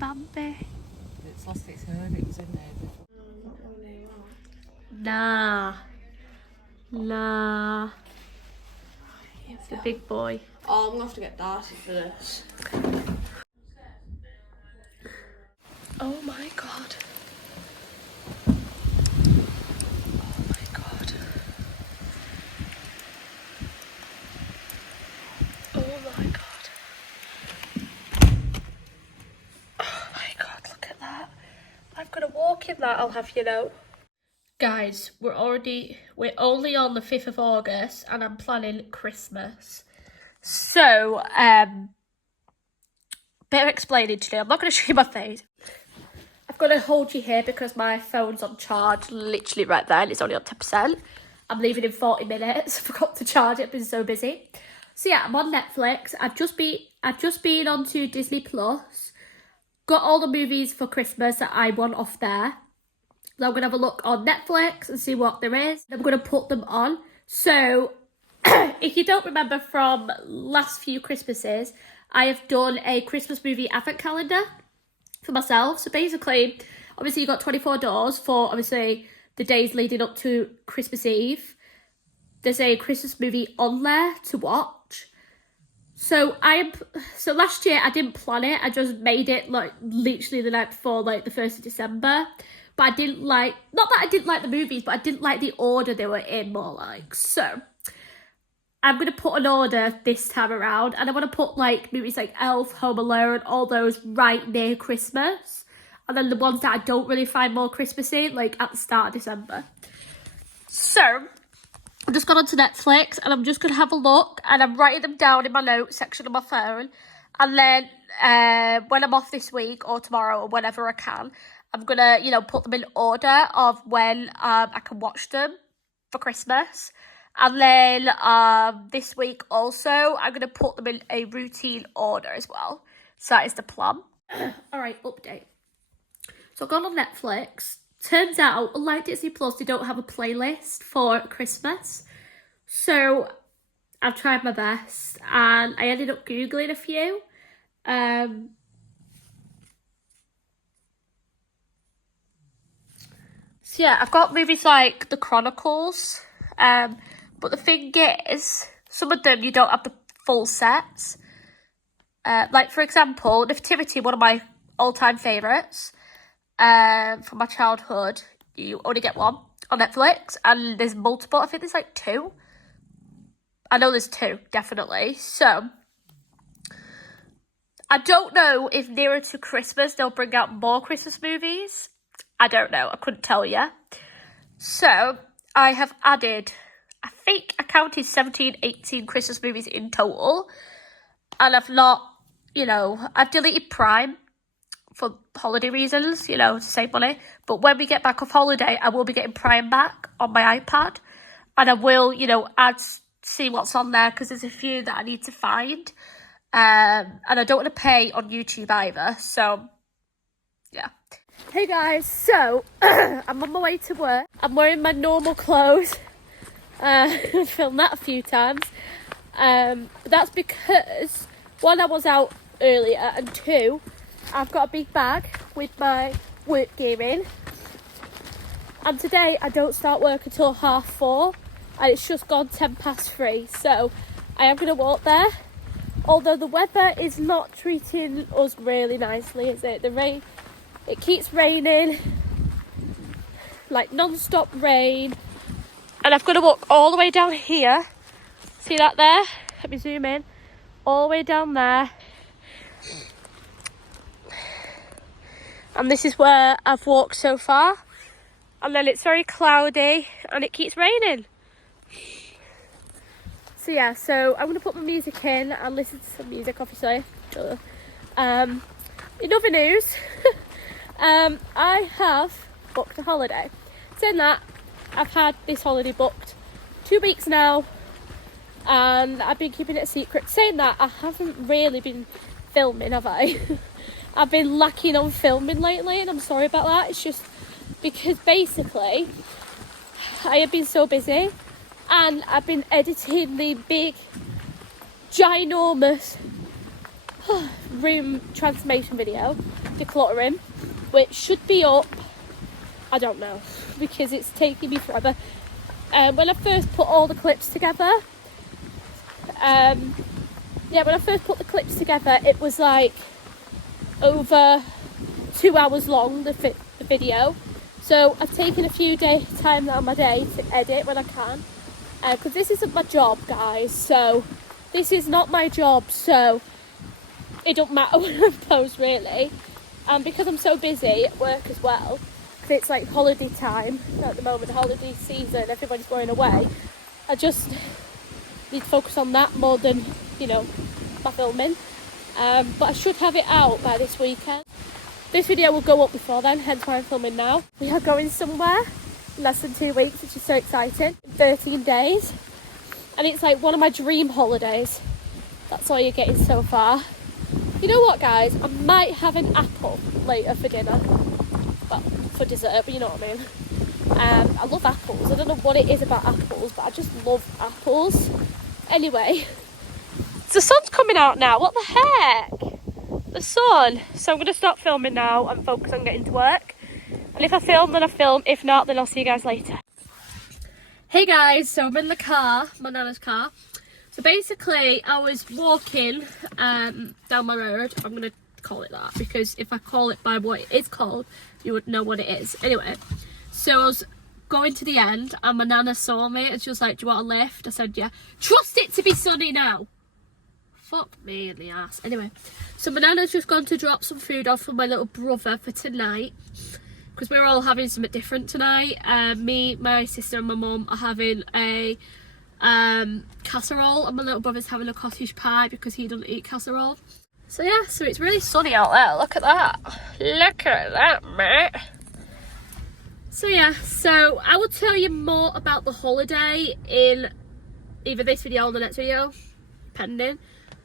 Bambi. It's lost its herd, it was in there. Nah. It's a big boy. Oh, I'm gonna have to get Darcy for this. Oh my god. Oh my god. Oh my god. Oh my god, look at that. I'm gonna walk in that, I'll have you know. Guys, we're only on the 5th of August and I'm planning Christmas. So, bit of explaining today. I'm not going to show you my face. I've got to hold you here because my phone's on charge literally right there and it's only on 10%. I'm leaving in 40 minutes. I forgot to charge it, I've been so busy. So yeah, I'm on Netflix. I've just been onto Disney Plus. Got all the movies for Christmas that I want off there. So I'm going to have a look on Netflix and see what there is. Then we're going to put them on. So, if you don't remember from last few Christmases, I have done a Christmas movie advent calendar for myself. So basically, obviously you've got 24 doors for, obviously, the days leading up to Christmas Eve. There's a Christmas movie on there to watch. So last year I didn't plan it. I just made it like literally the night before, like the 1st of December. But I didn't like, not that I didn't like the movies, but I didn't like the order they were in more like. So I'm going to put an order this time around. And I want to put like movies like Elf, Home Alone, all those right near Christmas. And then the ones that I don't really find more Christmassy, like at the start of December. So I've just gone onto Netflix and I'm just going to have a look. And I'm writing them down in my notes section of my phone. And then when I'm off this week or tomorrow or whenever I can, I'm going to, you know, put them in order of when I can watch them for Christmas. And then this week also, I'm going to put them in a routine order as well. So that is the plan. All right, update. So I've gone on Netflix. Turns out, unlike Disney Plus, they don't have a playlist for Christmas. So I've tried my best and I ended up Googling a few. So yeah, I've got movies like The Chronicles, but the thing is, some of them you don't have the full sets. Like for example, Nativity, one of my all-time favourites from my childhood. You only get one on Netflix, and there's multiple. I think there's like 2. I know there's 2, definitely. So I don't know if nearer to Christmas they'll bring out more Christmas movies. I don't know. I couldn't tell you. So, I have added, I think I counted 17, 18 Christmas movies in total. And I've not, you know, I've deleted Prime for holiday reasons, you know, to save money. But when we get back off holiday, I will be getting Prime back on my iPad. And I will, you know, see what's on there because there's a few that I need to find. And I don't want to pay on YouTube either. So, yeah. Hey guys, so I'm on my way to work. I'm wearing my normal clothes. I've filmed that a few times. But that's because, 1, I was out earlier, and 2, I've got a big bag with my work gear in. And today I don't start work until 4:30, and it's just gone 3:10. So I am going to walk there. Although the weather is not treating us really nicely, is it? It keeps raining, like non-stop rain. And I've got to walk all the way down here. See that there? Let me zoom in. All the way down there. And this is where I've walked so far. And then it's very cloudy and it keeps raining. So yeah, so I'm going to put my music in and listen to some music, obviously. In other news, I have booked a holiday. Saying that, I've had this holiday booked 2 weeks now, and I've been keeping it a secret. Saying that, I haven't really been filming, have I? I've been lacking on filming lately, and I'm sorry about that. It's just because basically I have been so busy, and I've been editing the big, ginormous room transformation video. decluttering, which should be up, I don't know, because it's taking me forever. When I first put all the clips together, it was like over 2 hours long, the video. So I've taken a few time out of my day to edit when I can, because this isn't my job, guys. So this is not my job, so it don't matter when I post, really. And because I'm so busy at work as well, because it's like holiday time at the moment, holiday season, everybody's going away, I just need to focus on that more than, you know, my filming. But I should have it out by this weekend. This video will go up before then, hence why I'm filming now. We are going somewhere in less than 2 weeks, which is so exciting. 13 days. And it's like one of my dream holidays. That's all you're getting so far. You know what, guys? I might have an apple later for dinner. Well, for dessert, but you know what I mean. I love apples. I don't know what it is about apples, but I just love apples. Anyway, the sun's coming out now. What the heck? The sun. So I'm going to stop filming now and focus on getting to work. And if I film, then I film. If not, then I'll see you guys later. Hey guys, so I'm in the car, my nana's car. So basically, I was walking down my road. I'm going to call it that, because if I call it by what it is called, you would know what it is. Anyway, so I was going to the end and my nana saw me and she was like, do you want a lift? I said, yeah. Trust it to be sunny now. Fuck me in the ass. Anyway, so my nana's just gone to drop some food off for my little brother for tonight, because we're all having something different tonight. Me, my sister and my mum are having a casserole, and my little brother's having a cottage pie because he doesn't eat casserole. So yeah, so it's really sunny out there. Look at that. Look at that, mate. So yeah, so I will tell you more about the holiday in either this video or the next video, depending.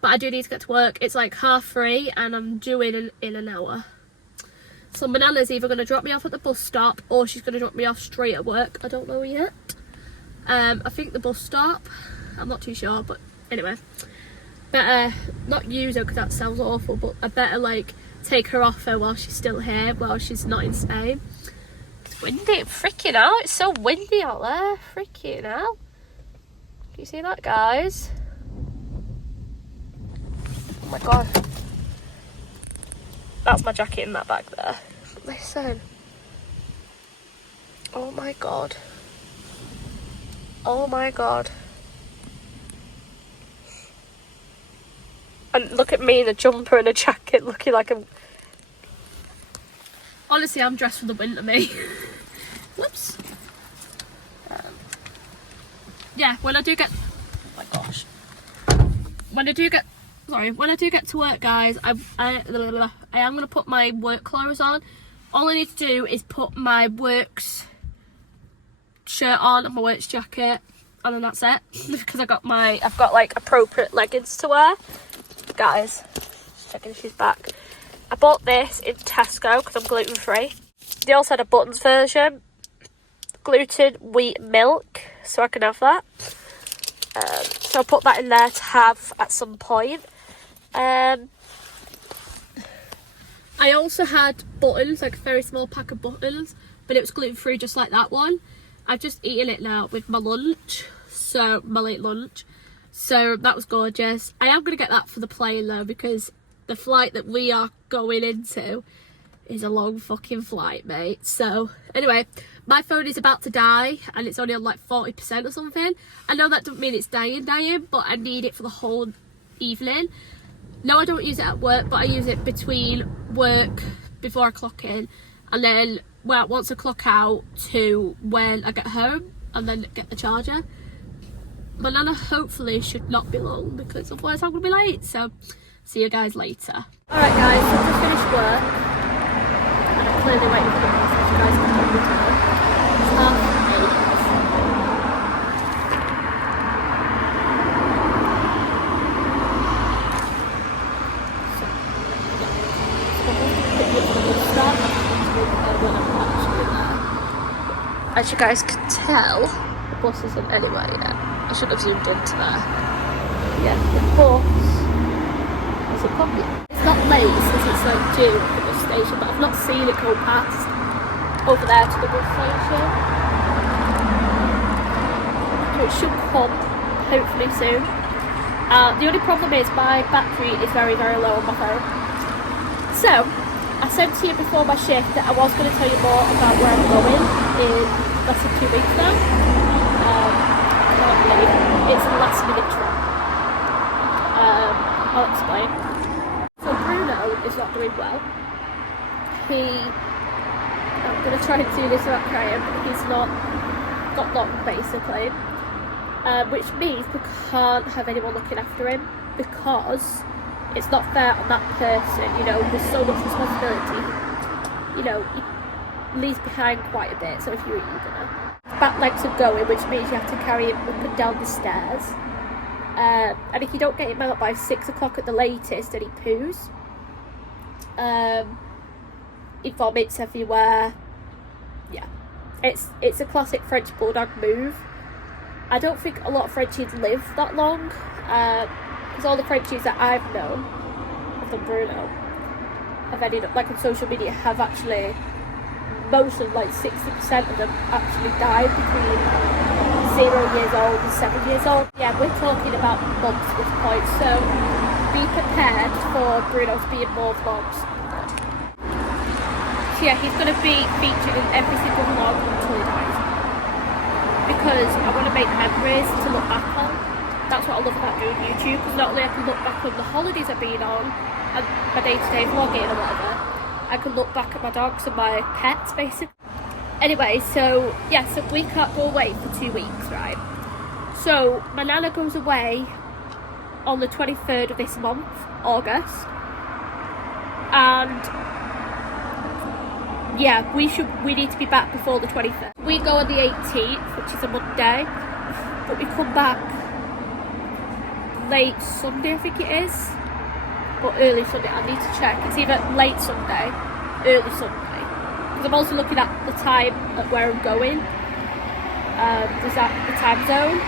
But I do need to get to work. It's like 3:30 and I'm due in an hour. So my nana's either going to drop me off at the bus stop or she's going to drop me off straight at work. I don't know yet. I think the bus stop. I'm not too sure, but anyway. Better not use her because that sounds awful, but I better like take her off her while she's still here, while she's not in Spain. It's windy, freaking hell. It's so windy out there. Freaking hell. Can you see that, guys? Oh my god. That's my jacket in that bag there. Listen. Oh my god. Oh my god. And look at me in a jumper and a jacket looking like a... Honestly, I'm dressed for the winter, me. Whoops. Yeah, when I do get... Oh my gosh. When I do get to work, guys, I am going to put my work clothes on. All I need to do is put my works shirt on and my works jacket, and then that's it. Because I've got like appropriate leggings to wear. Guys, just checking if she's back. I bought this in Tesco because I'm gluten free. They also had a buttons version, gluten, wheat, milk, so I can have that. So I'll put that in there to have at some point. I also had buttons, like a very small pack of buttons, but it was gluten free just like that one. I've just eaten it now with my lunch, so my late lunch. So that was gorgeous. I am going to get that for the plane though, because the flight that we are going into is a long fucking flight, mate. So anyway, my phone is about to die and it's only on like 40% or something. I know that doesn't mean it's dying, but I need it for the whole evening. No, I don't use it at work, but I use it between work, before I clock in, and then once I clock out to when I get home, and then get the charger. My nana hopefully should not be long, because otherwise I'm going to be late. So, see you guys later. Alright guys, so I've just finished work, and I'm clearly waiting for the bus, as you guys can probably tell. It's 8:30. As you guys can tell, the bus isn't anywhere yet. I should have zoomed into there. Yeah, the bus isn't come yet. It's not late since it's like due at the bus station, but I've not seen it go past over there to the bus station. So it should come hopefully soon. The only problem is my battery is very, very low on my phone. So I said to you before my shift that I was going to tell you more about where I'm going in less than 2 weeks now. It's a last minute trip. I'll explain. So Bruno is not doing well. I'm going to try and do this without crying, but he's not got long basically. Which means we can't have anyone looking after him because it's not fair on that person, you know, there's so much responsibility, you know, he leaves behind quite a bit, so if you're gonna. Back legs are going, which means you have to carry him up and down the stairs. And if you don't get him out by 6 o'clock at the latest, and he poos, he vomits everywhere. Yeah, it's a classic French bulldog move. I don't think a lot of Frenchies live that long, because all the Frenchies that I've known, other than Bruno, have ended up, like on social media, have actually, most of like 60% of them actually died between 0 years old and 7 years old. Yeah, we're talking about months at this point, so be prepared for Bruno to be in more vlogs. So yeah, he's going to be featured in every single vlog until he dies. Because I want to make memories to look back on. That's what I love about doing YouTube, because not only I can look back on the holidays I've been on and my day-to-day vlogging or whatever, I can look back at my dogs and my pets basically. Anyway, so yeah, so we can't go away for 2 weeks, right? So my nana goes away on the 23rd of this month, August, and yeah, we need to be back before the 23rd. We go on the 18th, which is a Monday, but we come back late Sunday, I think it is, or early Sunday. I need to check. It's either late Sunday, early Sunday, because I'm also looking at the time at where I'm going. Is that the time zone?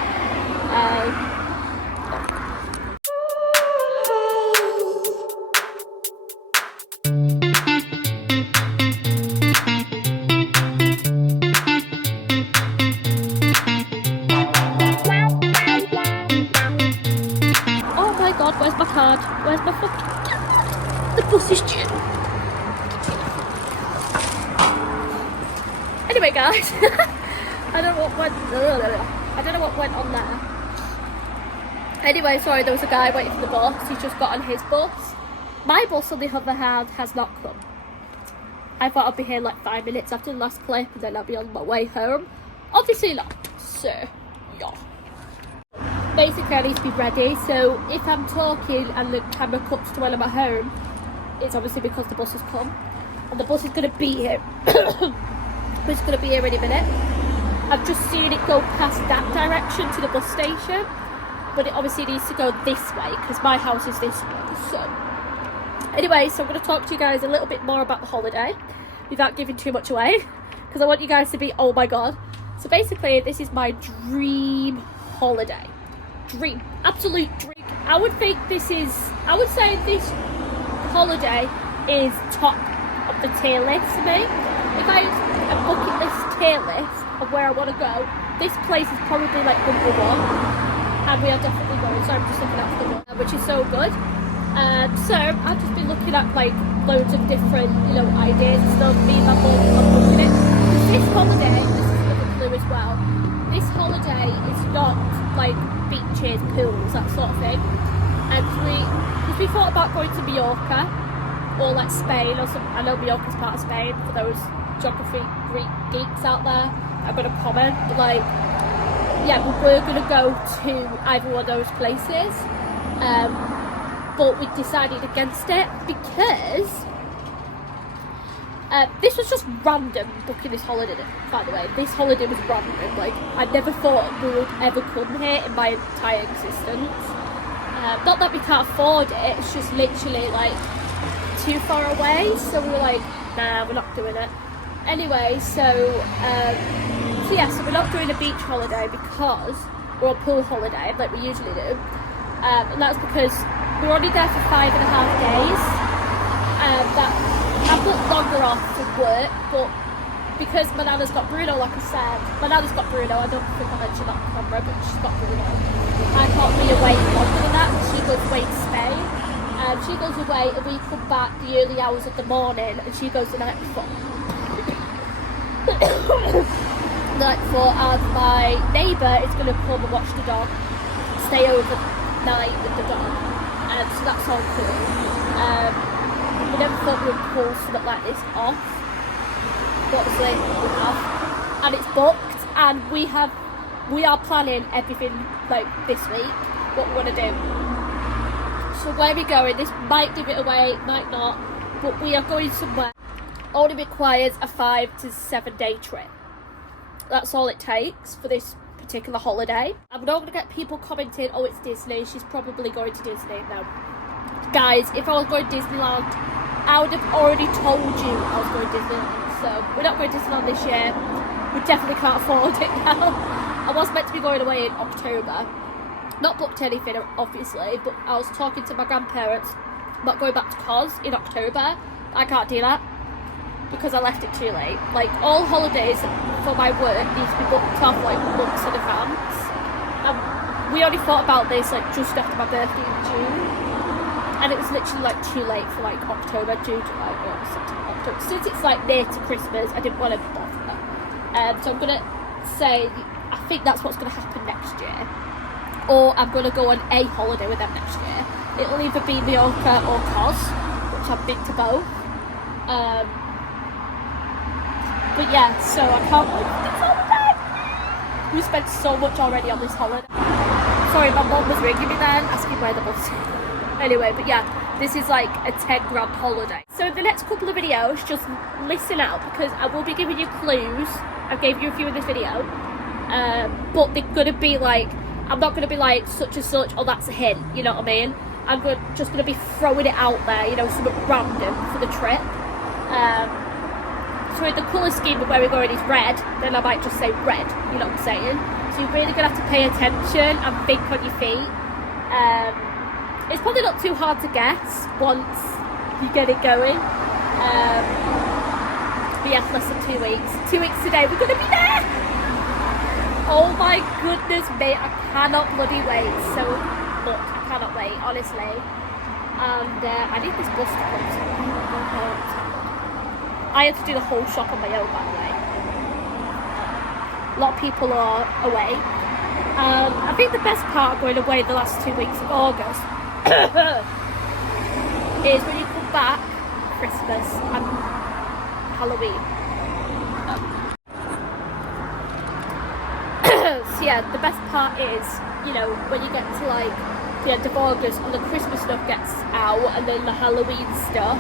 Where's my card? Where's my fucking... The bus is due. Anyway, guys, I don't know what went on there. Anyway, sorry, there was a guy waiting for the bus. He just got on his bus. My bus, on the other hand, has not come. I thought I'd be here like 5 minutes after the last clip, and then I'll be on my way home. Obviously not. So, yeah. Basically, I need to be ready, so if I'm talking and the camera cuts to when I'm at home, it's obviously because the bus has come, and the bus is going to be here. It's going to be here any minute. I've just seen it go past that direction to the bus station, but it obviously needs to go this way, because my house is this way, so. Anyway, so I'm going to talk to you guys a little bit more about the holiday, without giving too much away, because I want you guys to be, oh my god. So basically, this is my dream holiday. Dream, absolute dream. I would say this holiday is top of the tier list for me. If I am booking this tier list of where I want to go, this place is probably like number one, and we are definitely going. So I'm just looking at the one, which is so good. So I've just been looking at like loads of different, you know, ideas and stuff. Me and my mum are booking it. This holiday, this is another clue as well. This holiday is not like beaches, pools, that sort of thing. And because we thought about going to Mallorca or like Spain or some. I know Mallorca's part of Spain, for those geography Greek geeks out there. I'm gonna comment, but like, yeah, we were gonna go to either one of those places, but we decided against it because this was just random booking this holiday, by the way. This holiday was random. Like, I never thought we would ever come here in my entire existence. Not that we can't afford it, it's just literally like too far away. So we were like, nah, we're not doing it. Anyway, so yeah, so we're not doing a beach holiday because we're a pool holiday like we usually do. And that's because we're only there for 5.5 days. That I've got longer off from work, but because my nana's got Bruno, like I said, my nana's got Bruno, I don't think I mentioned that on camera, but she's got Bruno. I can't be away longer than that. She goes away to Spain. She goes away and we come back the early hours of the morning, and she goes the night before. The night before, and my neighbour is going to come and watch the dog, stay overnight with the dog. So that's all cool. We never thought we would pull something like this off. Obviously we have, and it's booked, and we are planning everything like this week, what we want to do. So where we're going, this might give it away, might not, but we are going somewhere. Only requires a 5 to 7 day trip. That's all it takes for this particular holiday. I'm not going to get people commenting, oh it's Disney, she's probably going to Disney. No, guys, if I was going to Disneyland, I would have already told you I was going to Disneyland. So we're not going to Disneyland this year. We definitely can't afford it now. I was meant to be going away in October. Not booked anything, obviously, but I was talking to my grandparents about going back to Cos in October. I can't do that because I left it too late. Like, all holidays for my work need to be booked off like months in advance. We only thought about this like just after my birthday in June. And it was literally like too late for like October, June, July, August, September, October. Since it's like near to Christmas, I didn't want to bother. So I'm going to say, I think that's what's going to happen next year. Or I'm going to go on a holiday with them next year. It'll either be Mallorca or Cos, which I've been to both. But yeah, so I can't wait for this holiday. We spent so much already on this holiday. Sorry, my mum was ringing me then, asking where the bus is. Anyway, but yeah, this is like a 10 grand holiday. So the next couple of videos, just listen out, because I will be giving you clues. I gave you a few in this video, but they're gonna be like, I'm not gonna be like such and such, oh that's a hint, you know what I mean? I'm just gonna be throwing it out there, you know, something random for the trip. So if the colour scheme of where we're going is red, then I might just say red, you know what I'm saying? So you're really gonna have to pay attention and think on your feet. It's probably not too hard to guess once you get it going. But yeah, less than 2 weeks. 2 weeks today, we're gonna be there! Oh my goodness me, I cannot bloody wait. So much, I cannot wait, honestly. And I need this bus to come to. I had to do the whole shop on my own, by the way. A lot of people are away. I think the best part of going away the last 2 weeks of August is when you come back, Christmas and Halloween. So yeah, the best part is, you know, when you get to like the end of August and the Christmas stuff gets out, and then the Halloween stuff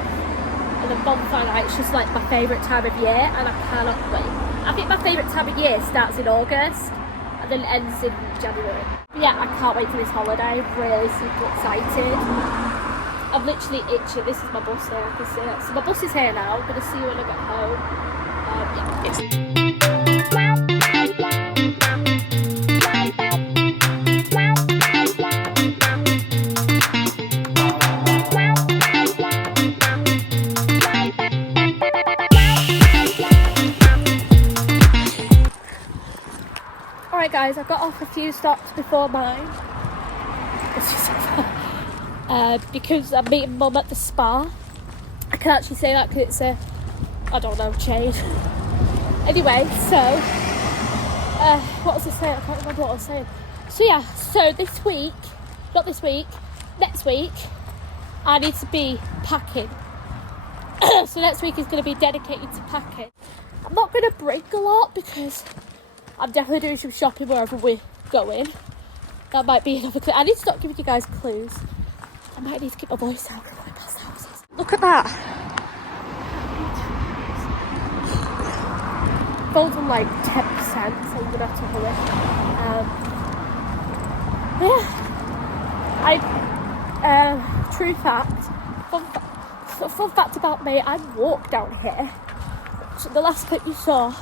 and the bonfire night. It's just like my favourite time of year, and I cannot wait. I think my favourite time of year starts in August and then ends in January. But yeah, I can't wait for this holiday. Really super excited. I'm literally itching. This is my bus here, I can see it. So my bus is here now. I'm going to see you when I get home. Yeah, it's... Alright guys, I got off a few stops before mine. It's just because I'm meeting mum at the spa. I can actually say that because it's a, I don't know, shade. Anyway, so what was I saying? I can't remember what I was saying. So yeah, so this week, not this week, next week, I need to be packing. So next week is going to be dedicated to packing. I'm not going to bring a lot because I'm definitely doing some shopping wherever we're going. That might be another clue. I need to stop giving you guys clues. I might need to keep my voice down when I pass houses. Look at that. Phone's on like 10%, so I'm gonna have to hurry. Yeah. True fact. Fun fact about me, I walk down here. So the last clip you saw,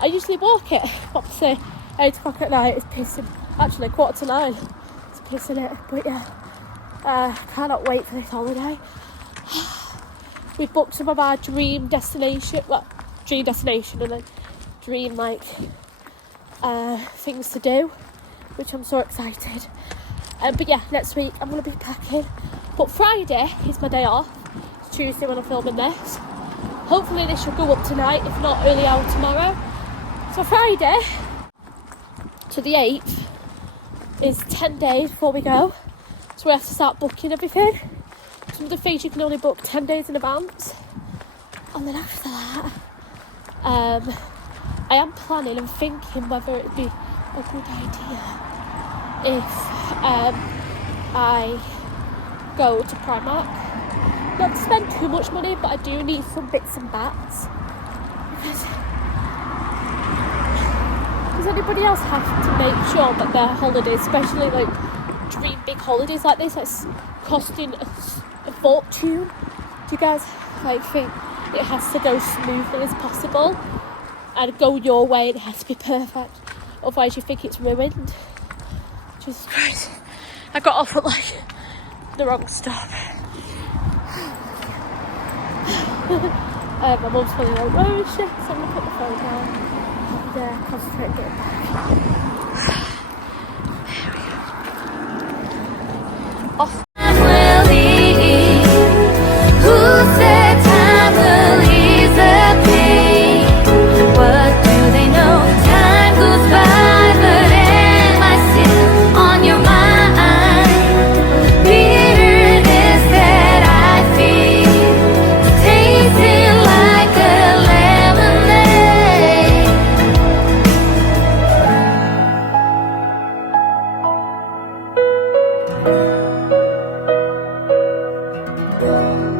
I usually walk it up to 8 o'clock at night. It's pissing. Actually, 9:15. It's pissing it. But yeah, cannot wait for this holiday. we've booked some of our dream destination, and then dream like things to do, which I'm so excited. But yeah, next week I'm going to be packing. But Friday is my day off. It's Tuesday when I'm filming this. Hopefully this should go up tonight, if not early hour tomorrow. So Friday to the 8th is 10 days before we go. So we have to start booking everything. Some of the things you can only book 10 days in advance. And then after that, I am planning and thinking whether it would be a good idea if I go to Primark. Not to spend too much money, but I do need some bits and bats. Does anybody else have to make sure that their holidays, especially like dream big holidays like this, that's costing a fortune? Do you guys like think it has to go smoothly as possible and go your way and it has to be perfect? Otherwise you think it's ruined. Jesus Christ. I got off at like the wrong stop. My mum's probably like, where is she? So I'm going to put the phone down and concentrate on getting back. There we go. Off. Thank